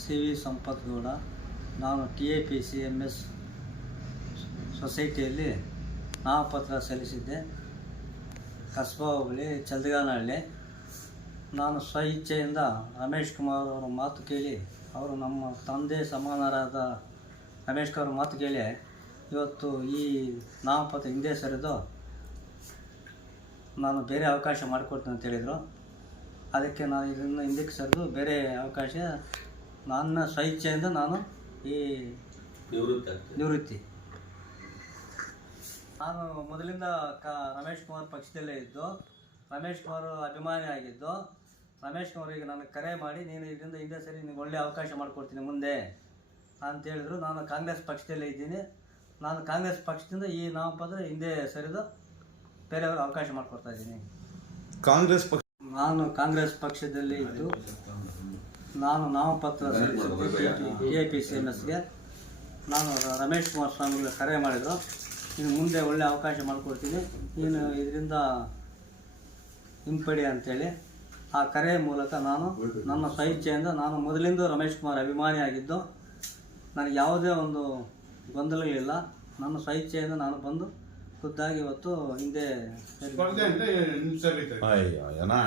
C V Sampathgowda ನಾನು T A P C M S ಸೊಸೈಟಿಯಲ್ಲಿ ನಾಮಪತ್ರ ಸಲ್ಲಿಸಿದ್ದೆ. ಕಸ್ಬಾ ಹೋಬಳಿ ಚಲ್ದಗಾನಹಳ್ಳಿ ನಾನು ಸ್ವ ಇಚ್ಛೆಯಿಂದ ರಮೇಶ್ ಕುಮಾರ್ ಅವರ ಮಾತು ಕೇಳಿ, ಅವರು ನಮ್ಮ ತಂದೆ ಸಮಾನರಾದ ರಮೇಶ್ ಕುಮಾರ್ ಮಾತು ಕೇಳಿ, ಇವತ್ತು ಈ ನಾಮಪತ್ರ ಹಿಂದೆ ಸರಿದು ನಾನು ಬೇರೆ ಅವಕಾಶ ಮಾಡಿಕೊಡ್ತೀನಿ ಅಂತ ಹೇಳಿದರು. ಅದಕ್ಕೆ ನಾನು ಇದನ್ನು ಹಿಂದಕ್ಕೆ ಸರಿದು ಬೇರೆ ಅವಕಾಶ ನನ್ನ ಸ್ವ ಇಚ್ಛೆಯಿಂದ ನಾನು ಈ ನಿವೃತ್ತಿ ಆಗ್ತದೆ ನಿವೃತ್ತಿ. ನಾನು ಮೊದಲಿಂದ ಕ ರಮೇಶ್ ಕುಮಾರ್ ಪಕ್ಷದಲ್ಲೇ ಇದ್ದು ರಮೇಶ್ ಕುಮಾರ್ ಅಭಿಮಾನಿ ಆಗಿದ್ದು ರಮೇಶ್ ಈಗ ನನಗೆ ಕರೆ ಮಾಡಿ ನೀನು ಇದರಿಂದ ಹಿಂದೆ ಸರಿ ನಿಮ್ಗೆ ಒಳ್ಳೆಯ ಅವಕಾಶ ಮಾಡಿಕೊಡ್ತೀನಿ ಮುಂದೆ ಅಂತ ಹೇಳಿದ್ರು. ನಾನು ಕಾಂಗ್ರೆಸ್ ಪಕ್ಷದಲ್ಲೇ ಇದ್ದೀನಿ. ನಾನು ಕಾಂಗ್ರೆಸ್ ಪಕ್ಷದಿಂದ ಈ ನಾಮಪತ್ರ ಹಿಂದೆ ಸರಿದು ಬೇರೆಯವರು ಅವಕಾಶ ಮಾಡಿಕೊಡ್ತಾ ಇದ್ದೀನಿ. ಕಾಂಗ್ರೆಸ್ ಪಕ್ಷ ನಾನು ಕಾಂಗ್ರೆಸ್ ಪಕ್ಷದಲ್ಲಿ ಇದ್ದು ನಾನು ನಾಮಪತ್ರ ಎ ಪಿ ಸಿ ಎಂ ಎಸ್ಗೆ. ನಾನು ರಮೇಶ್ ಕುಮಾರ್ ಸ್ವಾಮಿಗಳು ಕರೆ ಮಾಡಿದರು. ಇನ್ನು ಮುಂದೆ ಒಳ್ಳೆ ಅವಕಾಶ ಮಾಡಿಕೊಡ್ತೀನಿ. ನೀನು ಇದರಿಂದ ಹಿಂಪಡಿ ಅಂಥೇಳಿ ಆ ಕರೆ ಮೂಲಕ ನಾನು ನನ್ನ ಸ್ವಇಚ್ಛೆಯಿಂದ ನಾನು ಮೊದಲಿಂದ ರಮೇಶ್ ಕುಮಾರ್ ಅಭಿಮಾನಿಯಾಗಿದ್ದು ನನಗೆ ಯಾವುದೇ ಒಂದು ಗೊಂದಲಗಳಿಲ್ಲ. ನನ್ನ ಸ್ವಇಚ್ಛೆಯಿಂದ ನಾನು ಬಂದು ಖುದ್ದಾಗಿ ಇವತ್ತು ಹಿಂದೆ ಸೇರಿದ್ದೀನಿ. ಅಯ್ಯೋ ಏನಾ